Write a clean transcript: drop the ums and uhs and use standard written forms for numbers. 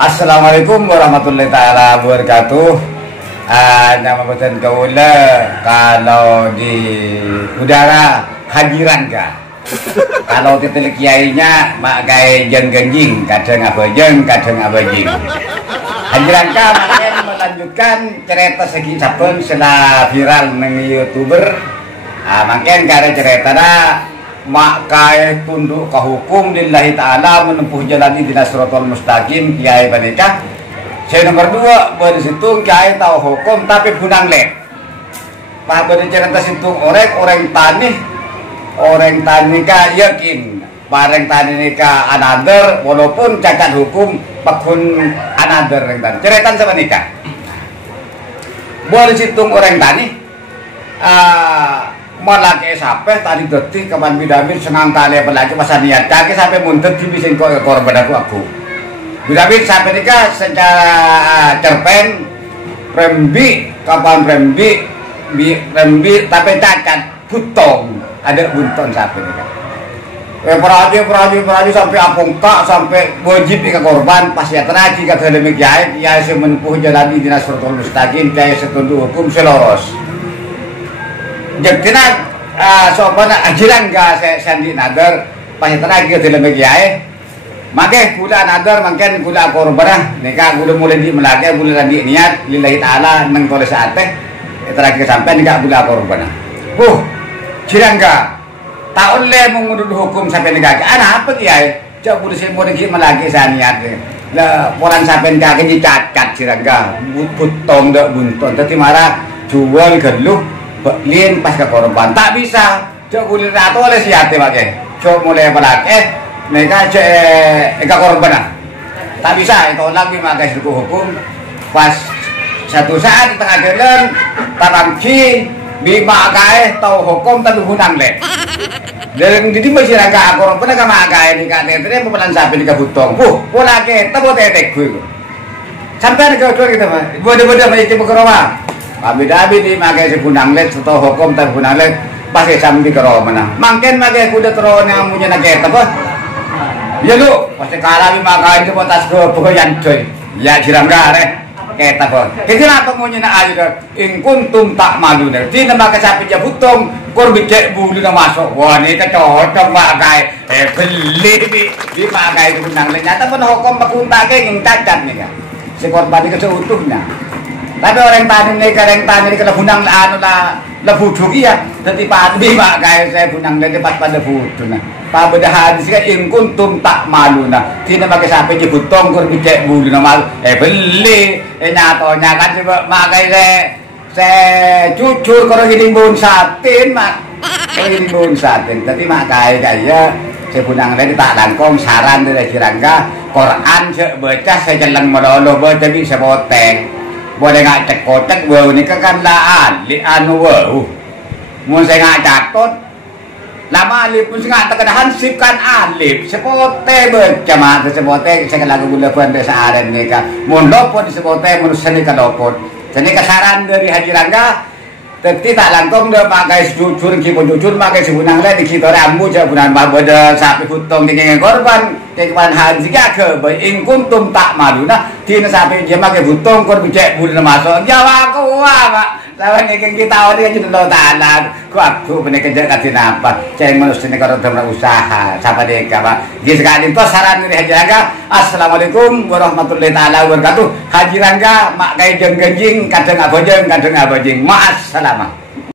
Assalamualaikum warahmatullahi taala wabarakatuh. Nama beten kaula kalau di udara Haji Rangga. Kalau titik kiainya mak gawe jeng genjing, kadang abajeng, kadang abajing. Haji Rangga makin melanjutkan cerita segi saben setelah viral nang YouTuber. Makin kare ceritana mak kae tunduk ke hukum lillahi ta'ala menempuh jalan intinas siratal mustaqim kiai panika. Saya nomor 2 ber situng kiai tahu hukum tapi bunang lek. Pak ber cerita situng orang tani ka yakin bareng tani nika another walaupun cacat hukum pakun another reng tani. Cerita sama nikah. Ber situng orang tani malake sampai tadi detik kapan bidamit senang tali pelaki masa niat kaki sampai muntut di bisin korban aku bidamit sampai nikah secara cerpen rembi kapan rembi tapi cacat butong ada bunton sampai nikah peraju sampai apung tak sampai wajib ke korban pas ya terakhir kata demikian ya saya menempuh jalan dinas siratal mustaqim kayak setundu hukum seloros. Jadi soalnya ajaran gak sandi nader pas terakhir dalam kiai, makanya kuda nader makin kuda korban nikah kuda mulai di melaki kuda di niat lillahi ta'ala neng tulis ate terakhir sampai nikah kuda korban. Jirang gak tak oleh mengurut hukum sampai nikah anak apa kiai? Jauh kuda sih mau nikah melaki saya niat lah orang sampai nikah ini cacat jirang gak butong dak bunton tapi marah jual geluh lin pas ke korban tak bisa cok kulit atau oleh siate pakai cok mulai pelake mereka cek korban tak bisa itu lagi pakai hukum pas satu saat di tengah jalan tarangci bima kae tahu hukum tapi hunang lek dan jadi masih agak korban kan makai ini kan itu pemelan sapi di kabutong pola ke tebo tetek gue sampai ke kita mah bodoh-bodoh macam berkeroma Abi-abi di makai si punang let atau hukum tapi punang let pasti sambil kerana mana. Mungkin makai kuda terus yang punya naket apa? Ya lu pasti kalau makai itu potas ke pokoknya coy. Ya jiram gare kita apa? Kenapa punya nak aja? Ingkuntum tak malu nih. Di nama kesapi jabutong korbi cek bulu nama masuk. Wah ini cocok makai. Beli di makai itu punang let. Nyata pun hukum pakunta yang cacat nih kan. Si korban itu seutuhnya. Tapi orang tani ini kalau bunang anu lah lebuduk ya, jadi padi mak kayak saya bunang lagi pas pada budu nah. Pak beda hadis kan ingkuntum tak malu nah. Tidak pakai sampai jebut tongkur bicek bulu nama. Beli, nyatonya kan coba makai saya jujur kalau gini bun satin mak, kalau gini bun satin. Tapi mak kayak saya bunang lagi tak langkong saran dari Jirangga Quran saya baca saya jalan melolo baca bisa poteng. Boleh nggak cek kotak wow ini kan laan li anu wow mau saya nggak catot lama alif pun nggak terkenahan sipkan alif sepote berjamaah sepote saya lagu gula pun desa aren mereka mau lopot di sepote mau seni ke lopot seni kesaran dari Haji Rangga tapi tak langkong dia pakai jujur kipun jujur pakai sebunang lain di kita rambu jabunan babada sapi hutong dengan korban kepan haji ke ingkuntum tak malu nah tina sapi dia pakai hutong korban cek bulan masuk jawab aku pak lawan yang kita orang aja dulu tanah aku bener kerja kasih apa cek manusia ini kalau teman usaha siapa deh pak di sekali itu saran dari Haji Rangga. Assalamualaikum warahmatullahi taala wabarakatuh. Haji Rangga mak kayak jeng genjing kadang abajeng ma'as salamah.